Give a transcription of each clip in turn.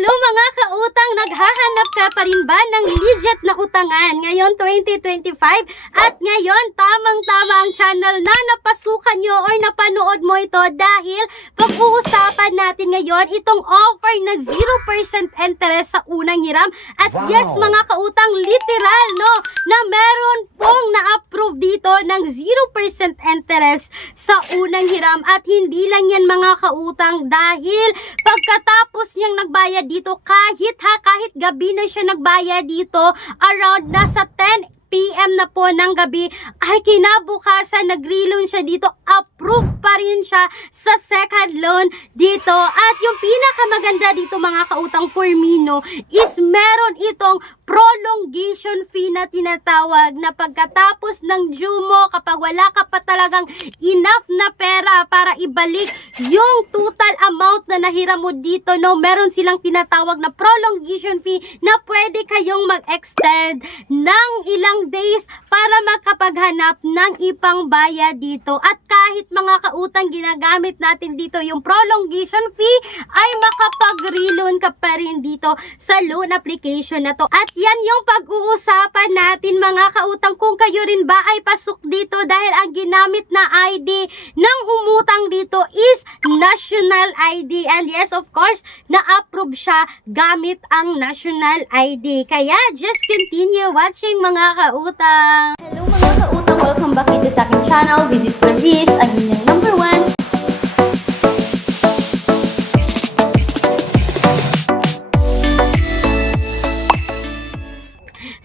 Hello mga kautang, naghahanap ka pa rin ba ng legit na utangan ngayon 2025? At ngayon, tamang-tama ang channel na napasukan nyo or napanood mo ito dahil pag-uusapan natin ngayon itong offer na 0% interest sa unang hiram. At yes mga kautang, literal no, na meron pong na-approve dito ng 0% interest sa unang hiram. At hindi lang yan mga kautang dahil pagkatapos niyang nagbayad dito, kahit gabi na siya nagbayad dito, around nasa 10 PM na po ng gabi, ay kinabukasan nag-reloan siya dito, approve pa rin siya sa second loan dito. At yung pinakamaganda dito mga kautang for me no, is meron itong prolongation fee na tinatawag na pagkatapos ng due mo, kapag wala ka pa talagang enough na pera para ibalik yung total amount na nahiram mo dito no, meron silang tinatawag na prolongation fee na pwede kayong mag-extend ng ilang days para makapaghanap ng ipang bayad dito. At kahit mga kautang ginagamit natin dito yung prolongation fee, ay makapag-reloan ka pa rin dito sa loan application na to. At yan yung pag-uusapan natin mga kautang, kung kayo rin ba ay pasok dito dahil ang ginamit na ID ng umutang dito is national ID. And yes, of course, na-approve siya gamit ang national ID. Kaya just continue watching mga kautang. Hello mga kautang, welcome back dito sa aking channel. This is Clarice, ang inyong number 1.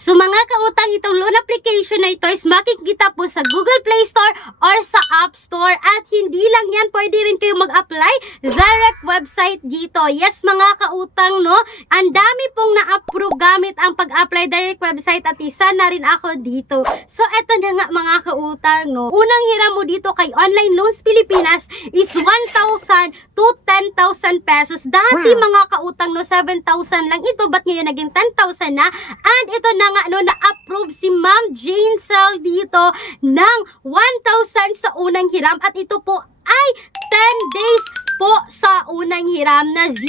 So mga kautang, itong loan application na ito is makikita po sa Google Play Store or sa App Store. At hindi lang yan, pwede rin kayo mag-apply direct website dito. Yes mga kautang no, ang dami pong na-approve gamit ang pag-apply direct website at isa na rin ako dito. So eto na nga mga kautang no, unang hiram mo dito kay Online Loans Pilipinas is 1,000 to 10,000 pesos. Dati mga kautang no, 7,000 lang ito, but ngayon naging 10,000 na. And ito na nga no, na-approve si Ma'am Jane Sal dito ng 1,000 sa unang hiram. At ito po ay 10 days po sa unang hiram na 0%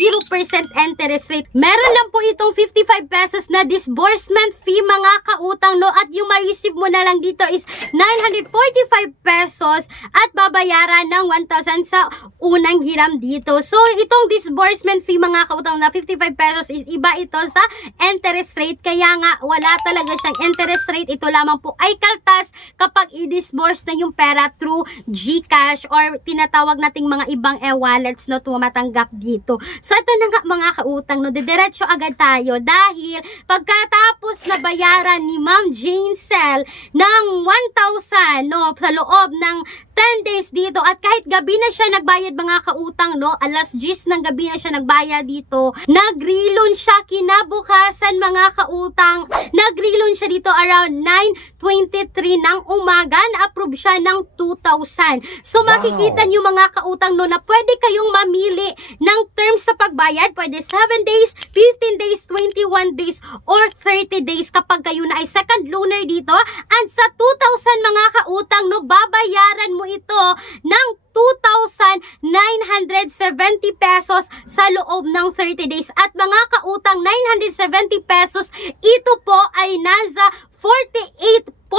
interest rate. Meron lang po itong 55 pesos na disbursement fee mga kautang no, at yung ma-receive mo na lang dito is 945 pesos at babayaran ng 1,000 sa unang hiram dito. So itong disbursement fee mga kautang na 55 pesos is iba ito sa interest rate, kaya nga wala talaga siyang interest rate. Ito lamang po ay kaltas kapag i-disburse na yung pera through GCash or tinatawag nating mga ibang wallets no, tumatanggap dito. So ito na nga mga kautang no, didiretso agad tayo dahil pagkatapos na bayaran ni Ma'am Jane Sel ng 1,000 no, sa loob ng 10 days dito, at kahit gabi na siya nagbayad mga kautang no, alas 10 ng gabi na siya nagbayad dito, nag-reloan siya kinabukasan mga kautang. Nag-reloan siya dito around 9:23 ng umaga, na-approve siya ng 2,000. So makikita nyo mga kautang no, na pwede kayong mamili ng terms sa pagbayad. Pwede 7 days, 15 days, 21 days, or 30 days kapag kayo na ay second loaner dito. And sa 2,000 mga kautang no, babayaran mo ito ng 2,970 pesos sa loob ng 30 days. At mga kautang, 970 pesos, ito po ay nasa 48.5%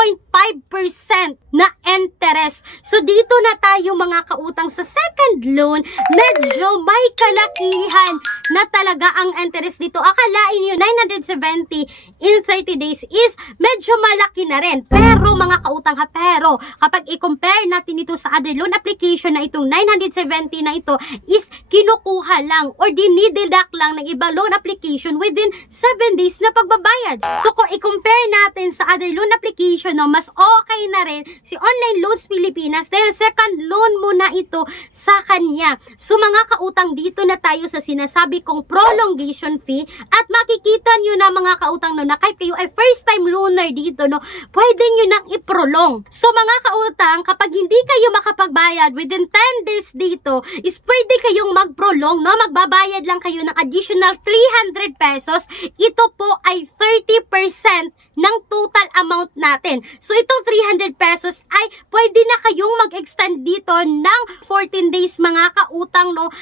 na interest. So dito na tayo mga kautang sa second loan, medyo may kalakihan na talaga ang interest dito. Akalain nyo 970 in 30 days is medyo malaki na rin. Pero mga kautang pero kapag i-compare natin ito sa other loan application na itong 970 na ito is kinukuha lang or dinideduct lang ng ibang loan application within 7 days na pagbabayad. So kung i-compare natin sa other loan application no, mas okay na rin si Online Loans Pilipinas dahil second loan mo na ito sa kanya. So mga kautang, dito na tayo sa sinasabi kong prolongation fee, at makikita nyo na mga kautang no, na kahit kayo ay first time loaner dito no, pwede nyo nang i-prolong. So mga kautang, kapag hindi kayo makapagbayad within 10 days dito, is pwede kayong mag-prolong no, magbabayad lang kayo ng additional 300 pesos. Ito po ay 30% ng total amount natin. So itong 300 pesos ay pwede na kayong mag-extend dito ng 14 days mga kautang no.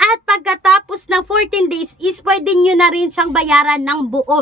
At pagkatapos ng 14 days is pwede nyo na rin siyang bayaran ng buo.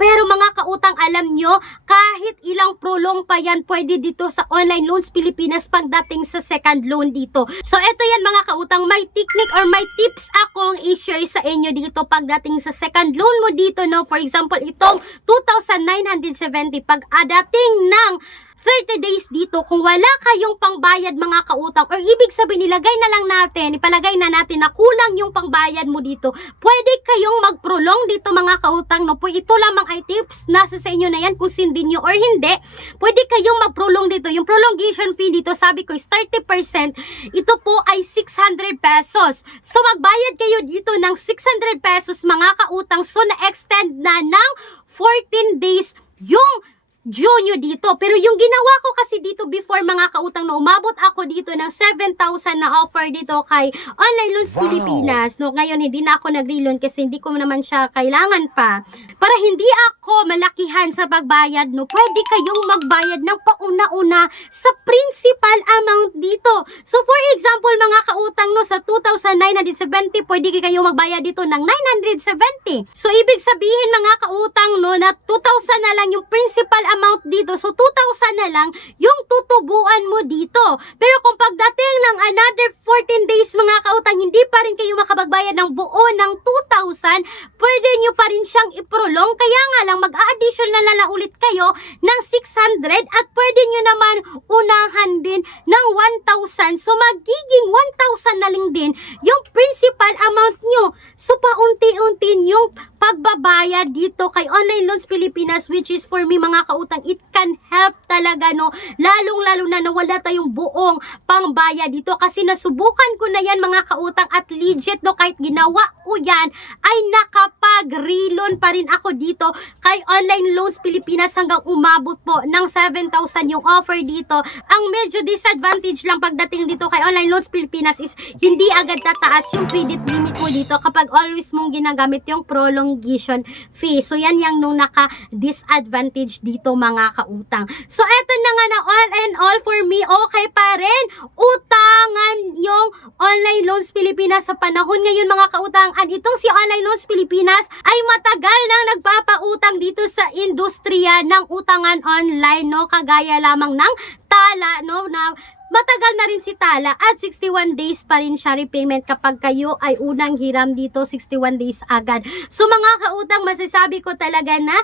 Pero mga kautang, alam nyo, kahit ilang prolong pa yan, pwede dito sa Online Loans Pilipinas pagdating sa second loan dito. So, eto yan mga kautang, may technique or may tips akong i-share sa inyo dito pagdating sa second loan mo dito, no? For example, itong 2,970, pag dating ng 30 days dito, kung wala kayong pangbayad mga kautang, or ibig sabihin ipalagay na natin na kulang yung pangbayad mo dito, pwede kayong mag-prolong dito mga kautang, no? Ito lamang ay tips, nasa sa inyo na yan kung sindin nyo or hindi. Pwede kayong mag-prolong dito. Yung prolongation fee dito, sabi ko is 30%, ito po ay 600 pesos. So magbayad kayo dito ng 600 pesos mga kautang, so na-extend na ng 14 days yung due nyo dito. Pero yung ginawa ko kasi dito before mga kautang, no, umabot ako dito ng 7,000 na offer dito kay Online Loans Pilipinas. No, ngayon hindi na ako nag-reloan kasi hindi ko naman siya kailangan pa. Para hindi ako malakihan sa pagbayad, no, pwede kayong magbayad ng pauna-una sa principal amount dito. So for example mga kautang, no, sa 2,970, pwede kayong magbayad dito ng 970. So ibig sabihin mga kautang, no, na 2,000 na lang yung principal amount dito. So, 2,000 na lang yung tutubuan mo dito. Pero kung pagdating ng another 14 days mga kautang, hindi pa rin kayo makapagbayad ng buo ng 2,000, pwede nyo pa rin siyang iprolong. Kaya nga lang, mag-a-additional na lang ulit kayo ng 600 at pwede nyo naman unahan din ng 1,000. So, magiging 1,000 na lang din yung principal amount nyo. So, paunti-unti yung pagbabayad dito kay Online Loans Pilipinas, which is for me mga kautang, it can help talaga, no, lalong-lalo na wala tayong buong pangbayad dito kasi nasubukan ko na yan mga kautang at legit, no, kahit ginawa ko yan ay nakapag-reloan pa rin ako dito kay Online Loans Pilipinas hanggang umabot po ng 7,000 yung offer dito. Ang medyo disadvantage lang pagdating dito kay Online Loans Pilipinas is hindi agad tataas yung credit limit mo dito kapag always mong ginagamit yung prolongation fee. So yan yung nung naka-disadvantage dito mga kautang. So eto na nga na all and all for me, okay pa rin utangan yung Online Loans Pilipinas sa panahon ngayon mga kautang. At itong si Online Loans Pilipinas ay matagal nang nagpapautang dito sa industriya ng utangan online, no, kagaya lamang ng Tala, no, na matagal na rin si Tala at 61 days pa rin siya repayment kapag kayo ay unang hiram dito, 61 days agad. So mga kautang, masasabi ko talaga na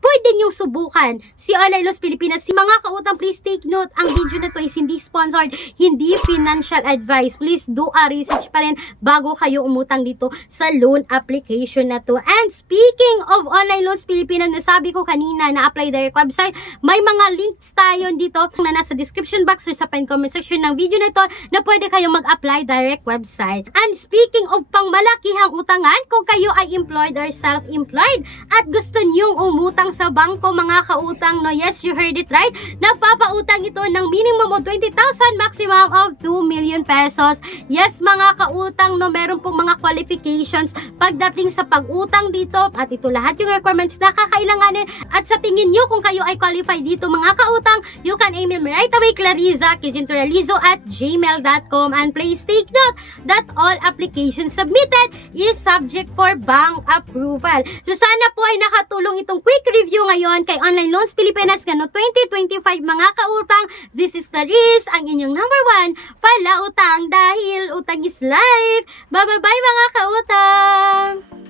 pwede nyo subukan si Online Loans Pilipinas. Si mga kautang, please take note, ang video na to is hindi sponsored, hindi financial advice. Please do a research pa rin bago kayo umutang dito sa loan application na to. And speaking of Online Loans Pilipinas, nasabi ko kanina na apply direct website, may mga links tayo dito na nasa description box or sa comment section ng video na to na pwede kayong mag-apply direct website. And speaking of pangmalakihang utangan, kung kayo ay employed or self-employed at gusto nyong umutang sa bangko mga kautang, no, yes, you heard it right, nagpapautang ito ng minimum of 20,000, maximum of 2 million pesos. Yes mga kautang, no, meron pong mga qualifications pagdating sa pag-utang dito at ito lahat yung requirements na kakailanganin. At sa tingin nyo kung kayo ay qualified dito mga kautang, you can email me right away, clariza@gmail.com, and please take note that all applications submitted is subject for bank approval. So sana po ay nakatulong itong quick review ngayon kay Online Loans Pilipinas ngano 2025 mga kautang. This is Clarice, ang inyong number 1 palautang dahil utang is life. Bye bye mga kautang!